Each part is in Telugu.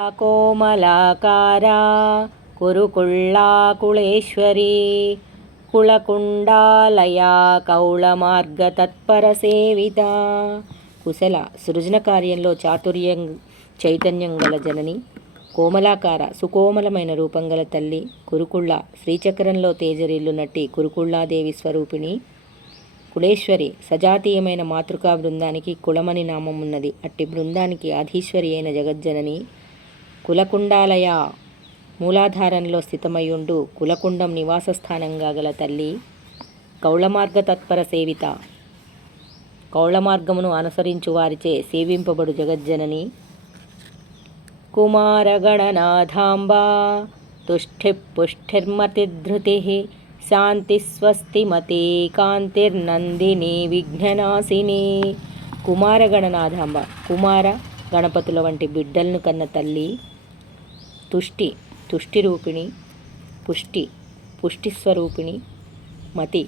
కోమలాకారా కురుకుళ్ళాకుళేశ్వరీ కుళకుండాలయా కౌళమార్గతత్పరసేవిత. కుశల సృజన కార్యంలో చాతుర్యం చైతన్యం గల జనని, కోమలాకార సుకోమలమైన రూపం గల తల్లి, కురుకుళ్ళ శ్రీచక్రంలో తేజరిల్లునట్టి కురుకుళ్ళాదేవి స్వరూపిణి, కుళేశ్వరి సజాతీయమైన మాతృకా బృందానికి కులమని నామం ఉన్నది. అట్టి బృందానికి అధీశ్వరి అయిన జగజ్జనని, కులకుండాలయ మూలాధారంలో స్థితమయ్యుండు కులకుండం నివాస స్థానంగా గల తల్లి, కౌళమార్గ తత్పర సేవిత కౌళమార్గమును అనుసరించు వారిచే సేవింపబడు జగజ్జనని, కుమారగణనాథాంబా తుష్టిపుష్టిర్మతిధృతి శాంతిస్వస్తిమతి కాంతిర్నందిని విఘ్ననాశిని. కుమారగణనాథాంబ కుమార గణపతుల వంటి బిడ్డలను కన్న తల్లి, తుష్టి రూపిణి, పుష్టిస్వరూపిణి, మతి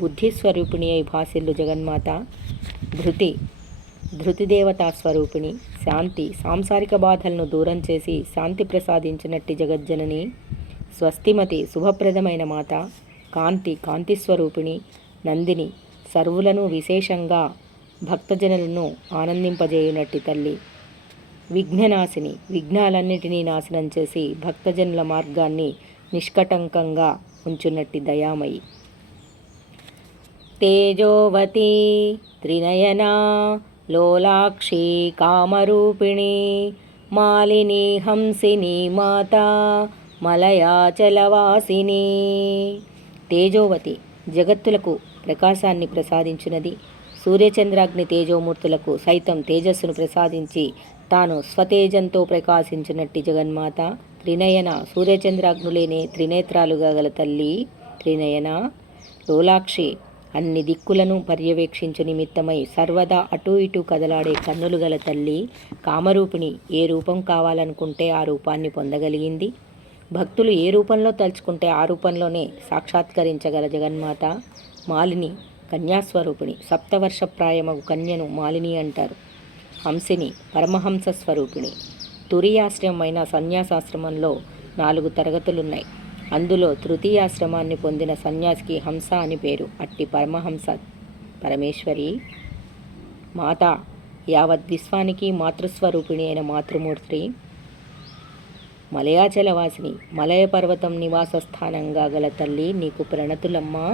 బుద్ధిస్వరూపిణి అయి భాసిల్లు జగన్మాత, ధృతిదేవతా స్వరూపిణి, శాంతి సాంసారిక బాధలను దూరం చేసి శాంతి ప్రసాదించినట్టి జగజ్జనని, స్వస్తిమతి శుభప్రదమైన మాత, కాంతిస్వరూపిణి, నందిని సర్వులను విశేషంగా భక్తజనులను ఆనందింపజేయునట్టి తల్లి, విఘ్ననాశిని విఘ్నాలన్నిటినీ నాశనం చేసి భక్తజనుల మార్గాన్ని నిష్కటంకంగా ఉంచునట్టి దయామయి, తేజోవతి త్రినయనా లోలాక్షి కామరూపిణి మాలిని హంసిని మాత మలయాచలవాసిని. తేజోవతి జగత్తులకు ప్రకాశాన్ని ప్రసాదించున్నది. సూర్యచంద్రాగ్ని తేజోమూర్తులకు సైతం తేజస్సును ప్రసాదించి తాను స్వతేజంతో ప్రకాశించినట్టి జగన్మాత, త్రినయన సూర్యచంద్రాగ్నులేనే త్రినేత్రాలుగా గల తల్లి, త్రినయన లోలాక్షి అన్ని దిక్కులను పర్యవేక్షించు నిమిత్తమై సర్వదా అటూ ఇటూ కదలాడే కన్నులు గల తల్లి, కామరూపిణి ఏ రూపం కావాలనుకుంటే ఆ రూపాన్ని పొందగలిగింది. భక్తులు ఏ రూపంలో తలుచుకుంటే ఆ రూపంలోనే సాక్షాత్కరించగల జగన్మాత, మాలిని కన్యాస్వరూపిణి సప్తవర్షప్రాయమగు కన్యను మాలిని అంటారు. హంసిని పరమహంస స్వరూపిణి. తురియాశ్రమమైన సన్యాసాశ్రమంలో 4 తరగతులున్నాయి. అందులో తృతీయాశ్రమాన్ని పొందిన సన్యాసికి హంస అని పేరు. అట్టి పరమహంస పరమేశ్వరి మాత యావత్ విశ్వానికి మాతృస్వరూపిణి అయిన మాతృమూర్తి, మలయాచలవాసిని మలయ పర్వతం నివాస స్థానంగా గల తల్లి నీకు ప్రణతులమ్మా.